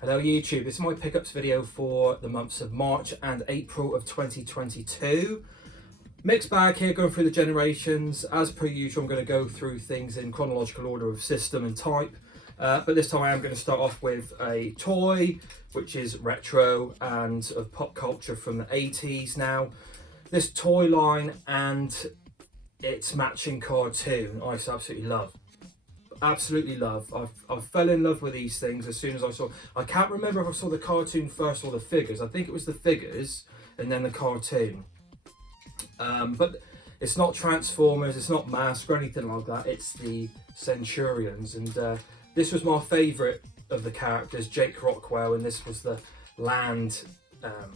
Hello YouTube, this is my pickups video for the months of March and April of 2022. Mixed bag here, going through the generations. As per usual, I'm going to go through things in chronological order of system and type. But this time I am going to start off with a toy, which is retro and of pop culture from the 80s now. This toy line and its matching cartoon, I absolutely love. Absolutely love. I fell in love with these things as soon as I saw. I can't remember if I saw the cartoon first or the figures. I think it was the figures and then the cartoon. But it's not Transformers, it's not Mask or anything like that. It's the Centurions, and this was my favourite of the characters, Jake Rockwell, and this was the land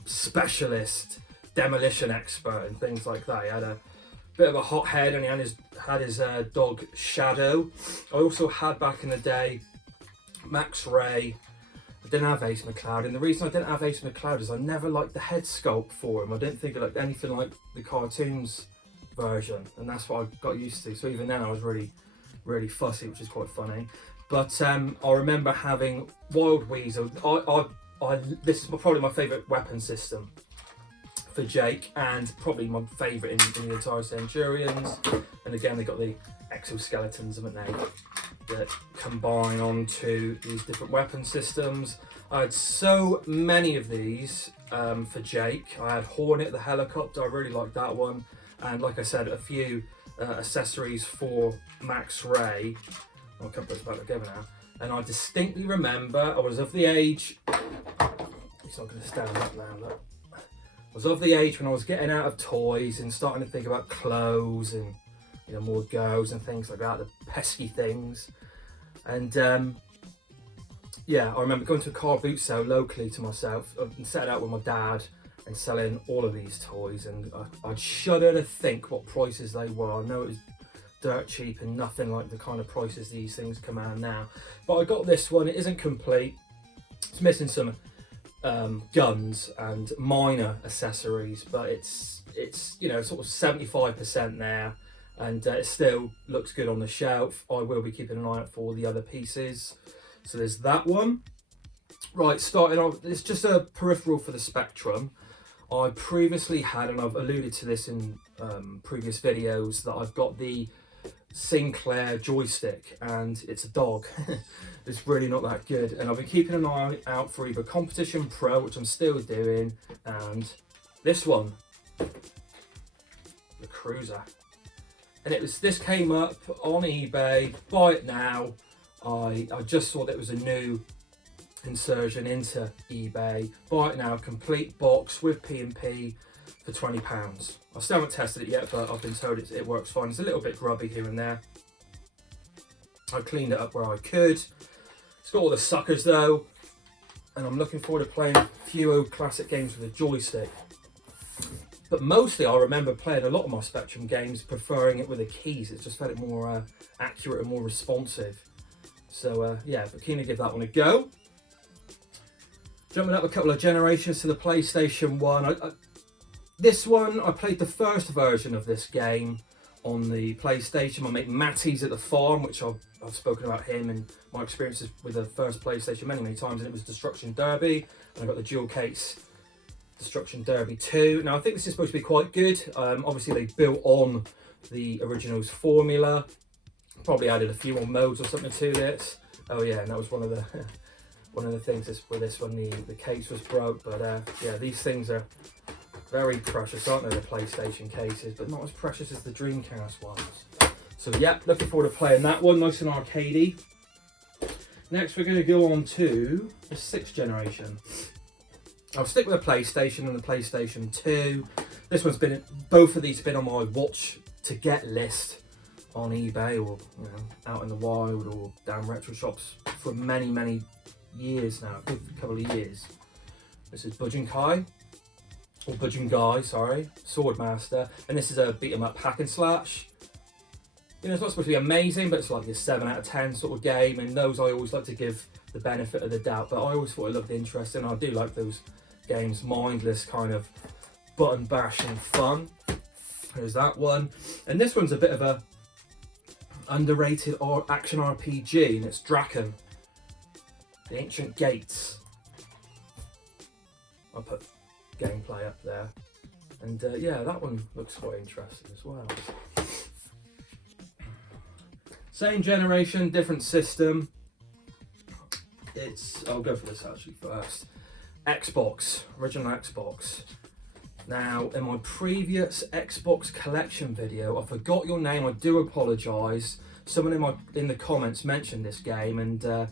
specialist, demolition expert, and things like that. He had a bit of a hot head, and he had his dog Shadow. I also had back in the day Max Ray. I didn't have Ace McCloud, and the reason I didn't have Ace McCloud is I never liked the head sculpt for him. I didn't think it looked anything like the cartoons version, and that's what I got used to. So even then I was really fussy, which is quite funny. But I remember having Wild Weasel. This is probably my favourite weapon system for Jake, and probably my favourite in the entire Centurions. And again, they got the exoskeletons, haven't they, that combine onto these different weapon systems. I had so many of these for Jake. I had Hornet, the helicopter, I really liked that one. And like I said, a few accessories for Max Ray. I'll put this back together now. And I distinctly remember I was of the age, it's not going to stand up now, look. I was of the age when I was getting out of toys and starting to think about clothes and, you know, more girls and things like that, the pesky things. And yeah, I remember going to a car boot sale locally to myself and setting out with my dad and selling all of these toys, and I'd shudder to think what prices they were. I know it was dirt cheap and nothing like the kind of prices these things command now. But I got this one. It isn't complete. It's missing some guns and minor accessories, but it's you know, sort of 75% there, and it still looks good on the shelf. I will be keeping an eye out for the other pieces. So there's that one. Right, starting off, it's just a peripheral for the Spectrum. I previously had, and I've alluded to this in previous videos, that I've got the Sinclair joystick, and it's a dog. It's really not that good, and I've been keeping an eye out for either Competition Pro, which I'm still doing, and this one, the Cruiser. And this came up on eBay, buy it now. I just saw that it was a new insertion into eBay, buy it now, complete box with P&P for £20. I still haven't tested it yet, but I've been told it works fine. It's a little bit grubby here and there. I cleaned it up where I could. It's got all the suckers though, and I'm looking forward to playing a few old classic games with a joystick. But mostly I remember playing a lot of my Spectrum games preferring it with the keys. It just felt it more accurate and more responsive. So yeah, but keen to give that one a go. Jumping up a couple of generations to the PlayStation 1. This one, I played the first version of this game on the PlayStation. My mate Matty's at the farm, which I've spoken about him and my experiences with the first PlayStation many times, and it was Destruction Derby, and I got the dual case Destruction Derby 2. Now I think this is supposed to be quite good. Obviously they built on the original's formula, probably added a few more modes or something to this. Oh yeah, and that was one of the things with this one, the case was broke. But yeah, these things are very precious, aren't they, the PlayStation cases, but not as precious as the Dreamcast ones. So yeah, looking forward to playing that one, nice and arcadey. Next we're going to go on to the 6th generation. I'll stick with the PlayStation and the PlayStation 2. This one's been, both of these have been on my watch to get list on eBay, or you know, out in the wild or down retro shops for many years now, a good couple of years. This is Budge and Guy, sorry, Swordmaster, and this is a beat 'em up hack and slash. You know, it's not supposed to be amazing, but it's like a 7 out of 10 sort of game, and those I always like to give the benefit of the doubt, but I always thought it looked interesting. I do like those games, mindless kind of button bashing fun. There's that one, and this one's a bit of a underrated action RPG, and it's Draken, the Ancient Gates. I'll put gameplay up there. And yeah, that one looks quite interesting as well. Same generation, different system. I'll go for this actually first. Xbox, original Xbox. Now, in my previous Xbox collection video, I forgot your name, I do apologise. Someone in the comments mentioned this game, and I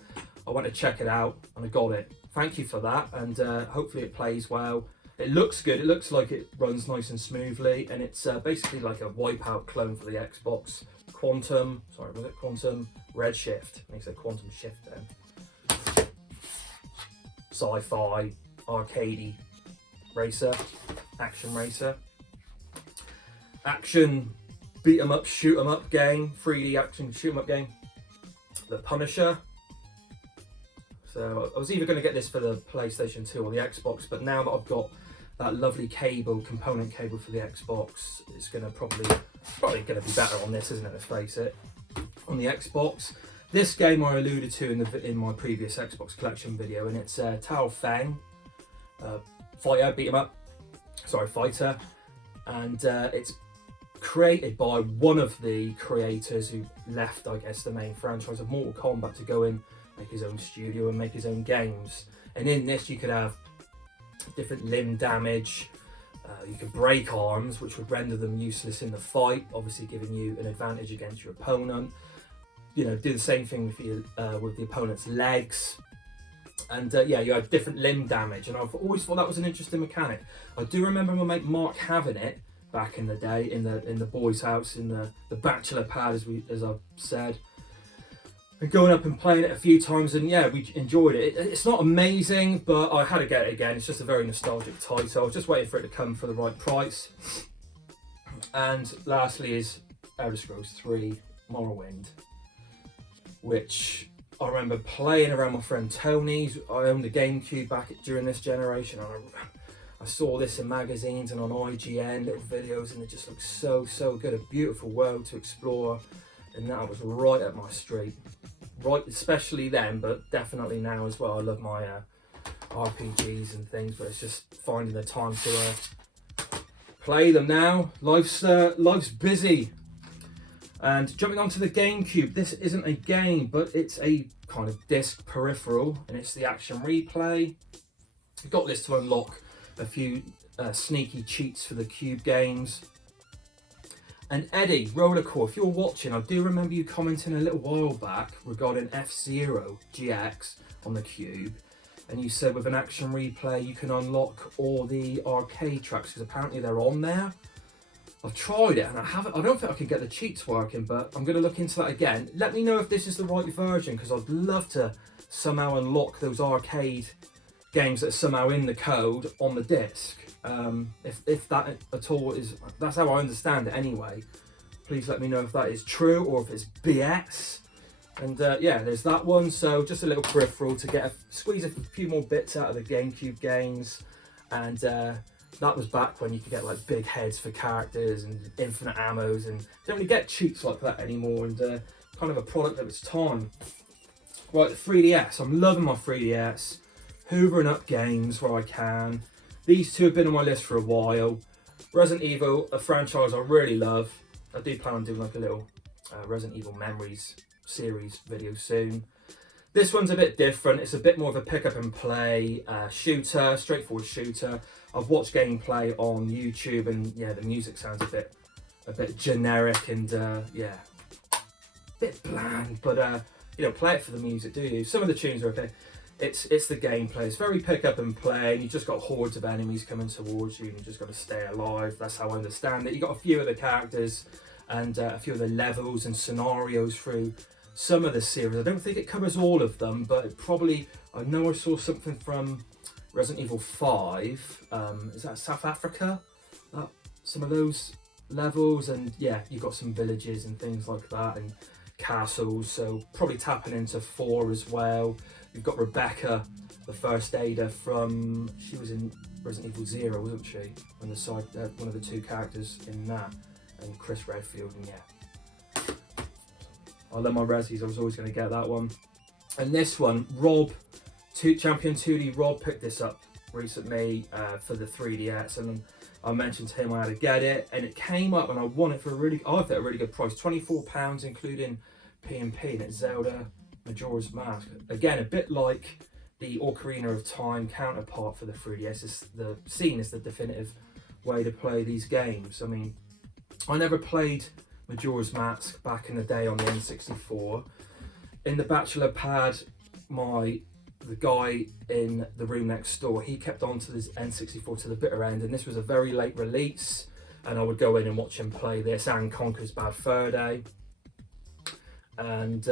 went to check it out and I got it. Thank you for that, and hopefully it plays well. It looks good, it looks like it runs nice and smoothly, and it's basically like a Wipeout clone for the Xbox. Quantum Redshift? I think it's Quantum Shift then. Sci-fi, arcadey racer, action racer. Action beat 'em up, shoot 'em up game, 3D action shoot 'em up game. The Punisher. So I was either going to get this for the PlayStation 2 or the Xbox, but now that I've got that lovely component cable for the Xbox, it's going to probably going to be better on this, isn't it? Let's face it. On the Xbox, this game I alluded to in my previous Xbox collection video, and it's Tao Feng, fighter, fighter, and it's created by one of the creators who left, I guess, the main franchise of Mortal Kombat to go and make his own studio and make his own games. And in this, you could have different limb damage. You could break arms, which would render them useless in the fight, obviously giving you an advantage against your opponent. You know, do the same thing with the opponent's legs. And yeah, you had different limb damage, and I've always thought that was an interesting mechanic. I do remember my mate Mark having it back in the day in the boys' house, in the bachelor pad, as I've said, and going up and playing it a few times, and yeah, we enjoyed it. It's not amazing, but I had to get it again. It's just a very nostalgic title. I was just waiting for it to come for the right price. And lastly is Elder Scrolls 3 Morrowind, which I remember playing around my friend Tony's. I owned the Gamecube during this generation, and I saw this in magazines and on IGN, little videos, and it just looked so good. A beautiful world to explore, and that was right up my street. Right, especially then, but definitely now as well. I love my RPGs and things, but it's just finding the time to play them now. Life's busy. And jumping onto the Gamecube, this isn't a game, but it's a kind of disc peripheral, and it's the Action Replay. I got this to unlock a few sneaky cheats for the Cube games. And Eddie, Rollercore, if you're watching, I do remember you commenting a little while back regarding F-Zero GX on the Cube, and you said with an Action Replay you can unlock all the arcade tracks, because apparently they're on there. I've tried it and I don't think I can get the cheats working, but I'm going to look into that again. Let me know if this is the right version, because I'd love to somehow unlock those arcade games that are somehow in the code on the disc. If that at all is, that's how I understand it anyway. Please let me know if that is true or if it's BS. And yeah, there's that one. So just a little peripheral to squeeze a few more bits out of the Gamecube games. And that was back when you could get like big heads for characters and infinite ammos, and don't really get cheats like that anymore, and kind of a product of its time. Right, the 3DS. I'm loving my 3DS. Hoovering up games where I can. These two have been on my list for a while. Resident Evil, a franchise I really love. I do plan on doing like a little Resident Evil Memories series video soon. This one's a bit different. It's a bit more of a pick up and play shooter, straightforward shooter. I've watched gameplay on YouTube, and yeah, the music sounds a bit generic and yeah, a bit bland. But you know, play it for the music, do you? Some of the tunes are okay. It's the gameplay. It's very pick up and play, and you just got hordes of enemies coming towards you, and you just got to stay alive. That's how I understand it. You got a few of the characters and a few of the levels and scenarios through some of the series. I don't think it covers all of them, but it probably, I know I saw something from Resident Evil 5. Is that South Africa? Some of those levels, and yeah, you've got some villages and things like that, and castles, so probably tapping into 4 as well. You've got Rebecca, the first aider from, she was in Resident Evil 0, wasn't she? On the side, one of the 2 characters in that, and Chris Redfield, and yeah. I love my Resis, I was always going to get that one. And this one, Champion 2D Rob picked this up recently for the 3DS, and I mentioned to him I had to get it, and it came up, and I won it for I thought a really good price, £24, including P&P, and it's Zelda Majora's Mask. Again, a bit like the Ocarina of Time counterpart for the 3DS. The scene is the definitive way to play these games. I mean, I never played Majora's Mask back in the day on the N64. In the bachelor pad, the guy in the room next door, he kept on to this N64 to the bitter end, and this was a very late release, and I would go in and watch him play this and Conker's Bad Fur Day. And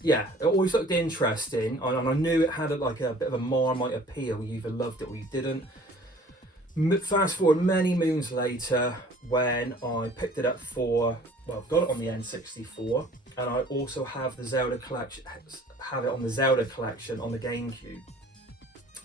yeah, it always looked interesting, and I knew it had like a bit of a Marmite appeal. You either loved it or you didn't. Fast forward many moons later, when I picked it up I've got it on the N64, and I also have the Zelda collection, have it on the Zelda collection on the Gamecube,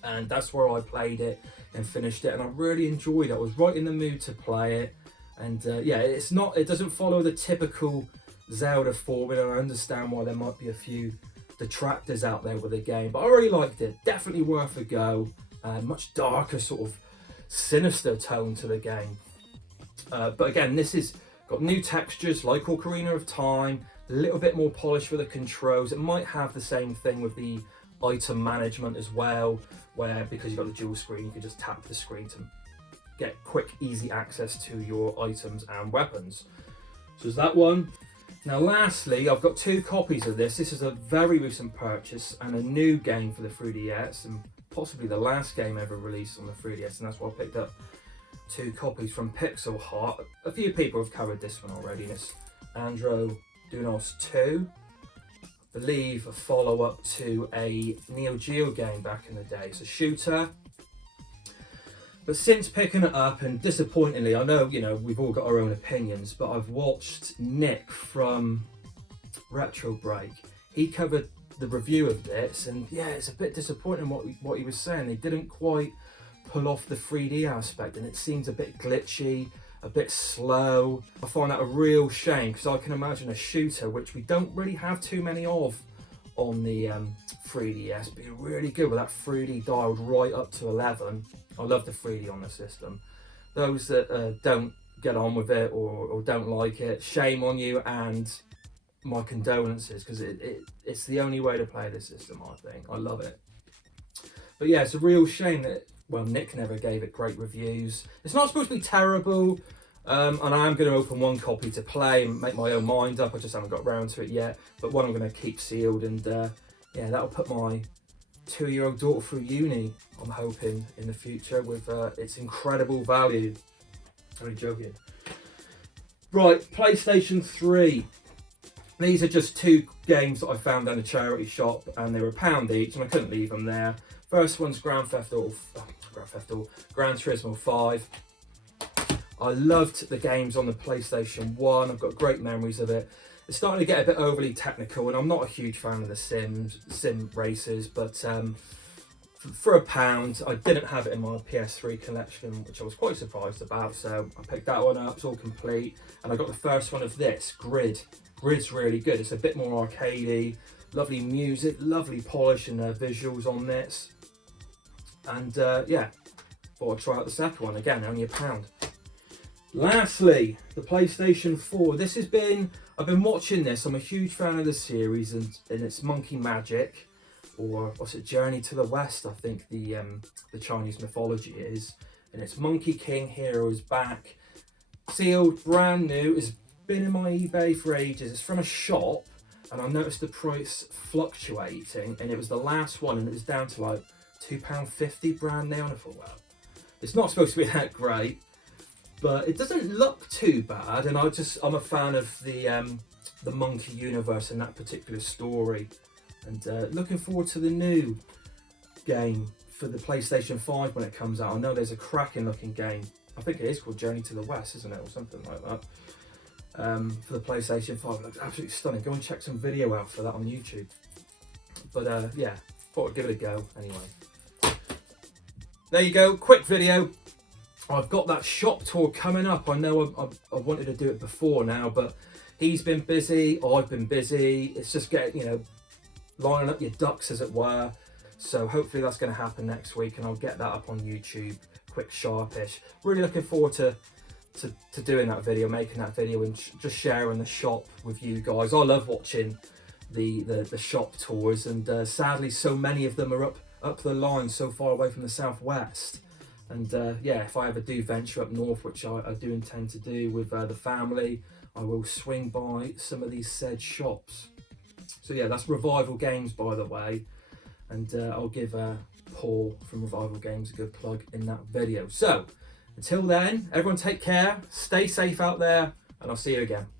and that's where I played it and finished it, and I really enjoyed it. I was right in the mood to play it, and yeah, it doesn't follow the typical Zelda formula, and I understand why there might be a few detractors out there with the game, but I really liked it. Definitely worth a go. Much darker, sort of sinister tone to the game, but again, this is got new textures like Ocarina of Time, a little bit more polish for the controls. It might have the same thing with the item management as well, where because you've got the dual screen, you can just tap the screen to get quick, easy access to your items and weapons. So there's that one. Now lastly, I've got 2 copies of this. This is a very recent purchase and a new game for the 3DS, and possibly the last game ever released on the 3DS, and that's why I picked up 2 copies from Pixel Heart. A few people have covered this one already, and it's Andro Dunos 2. I believe a follow-up to a Neo Geo game back in the day. It's a shooter. But since picking it up, and disappointingly, I know, we've all got our own opinions, but I've watched Nick from Retro Break. He covered the review of this, and yeah, it's a bit disappointing what he was saying. They didn't quite pull off the 3D aspect, and it seems a bit glitchy, a bit slow. I find that a real shame, because I can imagine a shooter, which we don't really have too many of on the 3DS, being really good with that 3D dialed right up to 11. I love the 3D on the system. Those that don't get on with it or don't like it, shame on you, and my condolences, because it's the only way to play this system, I think. I love it. But yeah, it's a real shame that, well, Nick never gave it great reviews. It's not supposed to be terrible, and I am going to open 1 copy to play and make my own mind up. I just haven't got around to it yet, but one I'm going to keep sealed, and yeah, that'll put my 2-year-old daughter through uni, I'm hoping, in the future, with its incredible value. I'm only joking. Right, PlayStation 3. These are just 2 games that I found down a charity shop, and they were £1 each, and I couldn't leave them there. First one's Gran Turismo 5. I loved the games on the PlayStation 1. I've got great memories of it. It's starting to get a bit overly technical, and I'm not a huge fan of the sim races, but for £1, I didn't have it in my PS3 collection, which I was quite surprised about, so I picked that one up. It's all complete, and I got the first one of this, Grid. Grid's really good. It's a bit more arcadey, lovely music, lovely polish and visuals on this, and yeah, thought I'd try out the second one. Again, only £1. Lastly, the PlayStation 4. I've been watching this. I'm a huge fan of the series, and it's Monkey Magic, or what's it, Journey to the West, I think the Chinese mythology is. And it's Monkey King Heroes back, sealed, brand new. It's been in my eBay for ages. It's from a shop, and I noticed the price fluctuating, and it was the last one, and it was down to like £2.50 brand new. And I thought, well, it's not supposed to be that great, but it doesn't look too bad, and I'm a fan of the Monkey universe and that particular story, and looking forward to the new game for the PlayStation 5 when it comes out. I know there's a cracking looking game. I think it is called Journey to the West, isn't it, or something like that, for the PlayStation 5. It looks absolutely stunning. Go and check some video out for that on YouTube. But yeah, thought I'd give it a go anyway. There you go, quick video. I've got that shop tour coming up. I know I wanted to do it before now, but he's been busy, I've been busy. It's just getting, lining up your ducks, as it were. So hopefully that's going to happen next week, and I'll get that up on YouTube quick sharpish. Really looking forward to doing that video, making that video, and just sharing the shop with you guys. I love watching the shop tours, and sadly so many of them are up the line, so far away from the southwest. And yeah, if I ever do venture up north, which I do intend to do with the family, I will swing by some of these said shops. So yeah, that's Revival Games, by the way, and I'll give Paul from Revival Games a good plug in that video. So until then, everyone take care, stay safe out there, and I'll see you again.